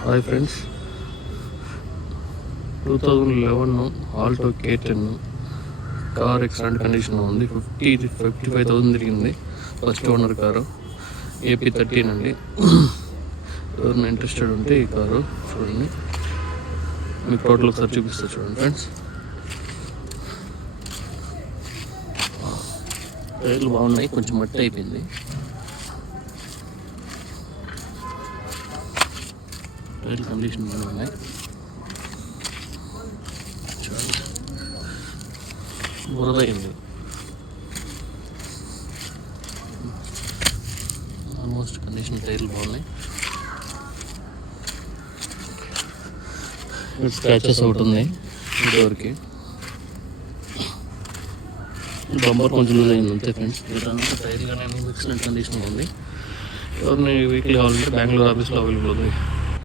Hi friends, 2011 Alto K10 car excellent కండిషన్లో ఉంది. 55,000 తిరిగింది. ఫస్ట్ ఓనర్ కారు, AP13 అండి. ఎవరైనా ఇంట్రెస్టెడ్ ఉంటే ఈ కారు చూడండి. మీకు టోటల్ ఒకసారి చూపిస్తా చూడండి ఫ్రెండ్స్. టైర్లు బాగున్నాయి, కొంచెం మట్టి అయిపోయింది. టైర్ కండిషన్ బాగున్నాయి. బురద అయింది, ఆల్మోస్ట్ కండిషన్ టైర్లు బాగున్నాయి. స్క్రాచెస్ ఒకటి ఉంది ఇంతవరకు. బంపర్ కొంచెం లూజ్ అయింది అంతే ఫ్రెండ్స్. ఇదంతా టైర్ కానీ ఎక్సలెంట్ కండిషన్ ఉంది. ఎవరిని వీక్లీ కావాలంటే బెంగళూరు ఆఫీస్లో అవైలబుల్ ఉంది.